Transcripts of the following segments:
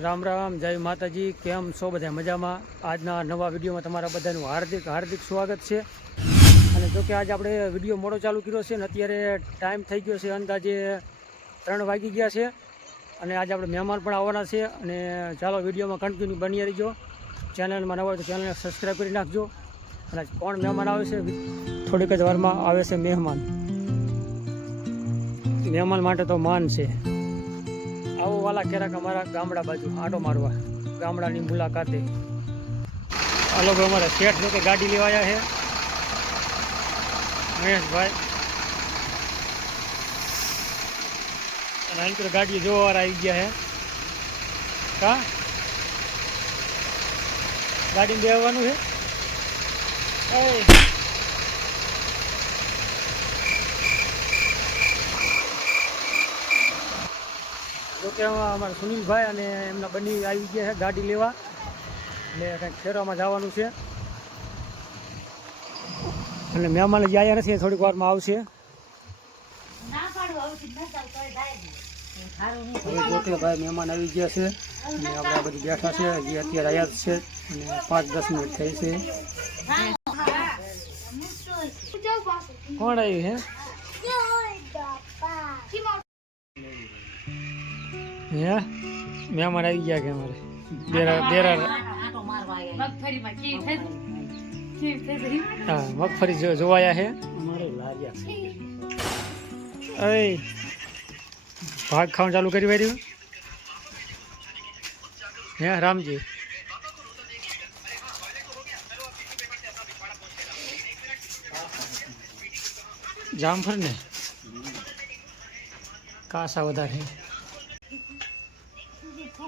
રામ રામ, જય માતાજી, કેમ છો બધા મજામાં? આજના નવા વિડીયોમાં તમારા બધાનું હાર્દિક હાર્દિક સ્વાગત છે. અને જો કે આજે આપણે વીડિયો મોડો ચાલુ કર્યો છે ને અત્યારે ટાઈમ થઈ ગયો છે અંદાજે ત્રણ વાગી ગયા છે. અને આજે આપણે મહેમાન પણ આવવાના છે. અને ચાલો વિડીયોમાં કન્ટિન્યુ બની રહીજો. ચેનલમાં નવા હોય તો ચેનલને સબસ્ક્રાઈબ કરી નાખજો. અને કોણ મહેમાન આવે છે? થોડીક જ વારમાં આવે છે મહેમાન. મહેમાન માટે તો માન છે. આવો વાલા ક્યારેક અમારા ગામડા બાજુ, આટો મારવા. ગામડાની મુલાકાતે. આ લોકો અમારા શેઠ લોકો ગાડી લેવા આવ્યા છે. મહેશભાઈ. અને અંતર ગાડી જોવા આવી ગયા છે. કા? ગાડી બેવાનું છે? ઓય. અમારા સુનિલભાઈ અને એમના બંને આવી ગયા છે ગાડી લેવા. એટલે કંઈક ફેરવામાં જવાનું છે. અને મહેમાન જ આવ્યા નથી થોડીક વારમાં આવશે. જોકે ભાઈ મહેમાન આવી ગયા છે. અને આપણે બધી બેઠા છે હજી અત્યારે આવ્યા જ છે. અને પાંચ દસ મિનિટ થઈ છે. કોણ આવ્યું હે? હે મહેમાન આવી ગયા કે અમારે દેરા દેરા હા મગફળી જો- જોવાયા છે અય ભાગ ખાવાનું ચાલુ કરી વાર્યું હે રામજી જામફળ ને કાસા વધારે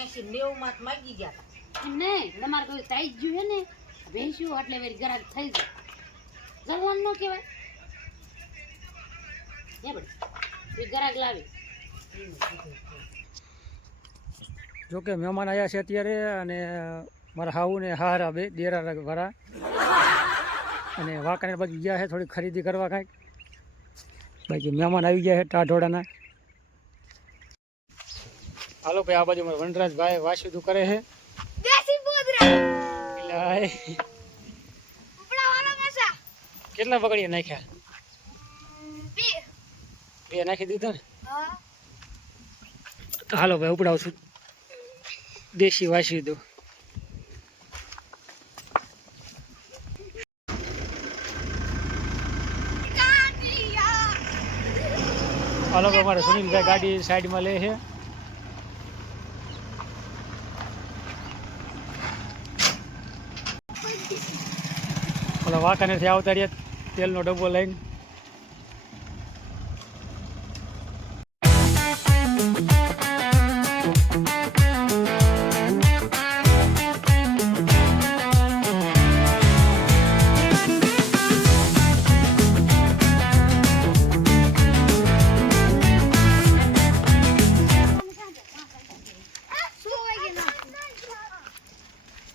એસી નેવું માં માગી ગયા તમારે કોઈ સાઈઝ જોયું ને. ભેંસ્યું એટલે વેરી ગરાક થઈ જાય. જલવાન નો કહેવાય. હે બડી ગરાક લાવે. જોકે મહેમાન આવ્યા છે અત્યારે અને મારા હાઉ ને હારા બે દેરા વાળા. અને વાકાને બાજુ ગયા છે થોડી ખરીદી કરવા કાંઈક. બાકી મહેમાન આવી ગયા છે ટાઢોડાના હાલો ભાઈ આ બાજુ મારા વનરાજભાઈ વાસીદું કરે છે. કેટલા પકડીએ નાખ્યા? બે. નાખી દીધા ને? તો હાલો ભાઈ ઉપડાવું છું દેશી વાસી દો હાલો ભાઈ અમારે સુનિલભાઈ ગાડી સાઈડમાં લે છે. ઓલા વાંકાનેરથી આવતા રહ્યા તેલનો ડબ્બો લઈને.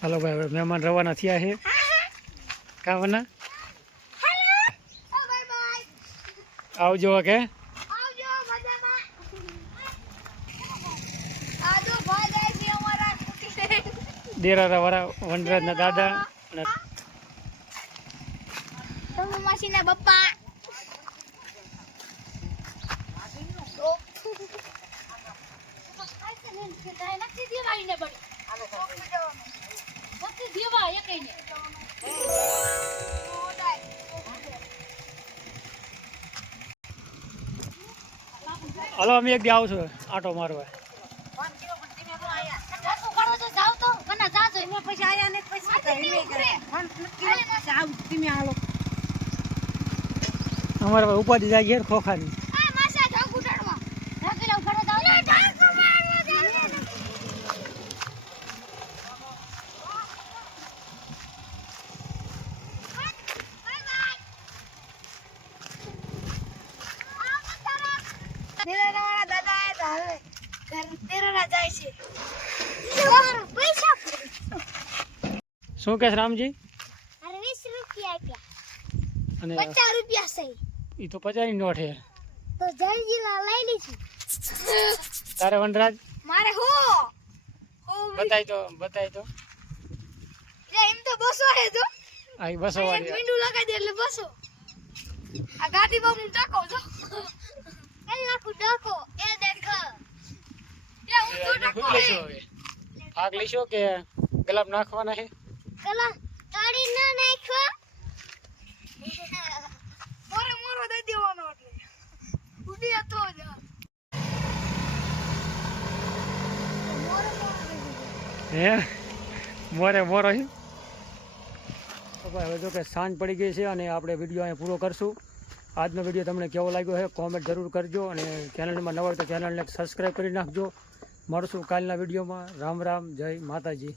હાલો ભાઈ હવે મહેમાન રવાના થયા છે. કાવના આવજો કે દેરારા વાળા વનરાજના દાદા અને માસીના પપ્પા. હાલો અમે એક દી આવશું આટો મારવા. અમારે ઉપાધિ જાય ખોખાની. ઘર જાય છે. શું કહેશ રામજી? વીસ રૂપિયા આપ્યા. અને પચાસ રૂપિયા છે. એ તો પચાસની નોટ છે. તો જલ્દીલા લઈ લીધી. તારે વનરાજ? મારે હો. બતાય તો બતાય તો. એમ તો બસો હે જો. આ બસો વાળી મીંડું દે એટલે બસો. આ ગાડી ટાકો જો એ નાખું ડાકો એ દેખો એ હું તો ડાકો શું લેશો હવે ભાગ લેશો કે ગુલાબ નાખવાના છે? કલા તાળી ના નાખો. મોરે મોરો દઈ દેવાનો એટલે. ઉડી હતો જ મોરે મોરો દઈ દેવાનો. હે? મોરે મોરો છે? ભાઈ હવે જો કે સાંજ પડી ગઈ છે અને આપણે વીડિયો અહીં પૂરો કરશું. આજનો વીડિયો તમને કેવો લાગ્યો છે કોમેન્ટ જરૂર કરજો અને ચેનલમાં નવા તો ચેનલને સબસ્ક્રાઈબ કરી નાખજો. મળશું કાલના વિડીયોમાં. રામ રામ જય માતાજી.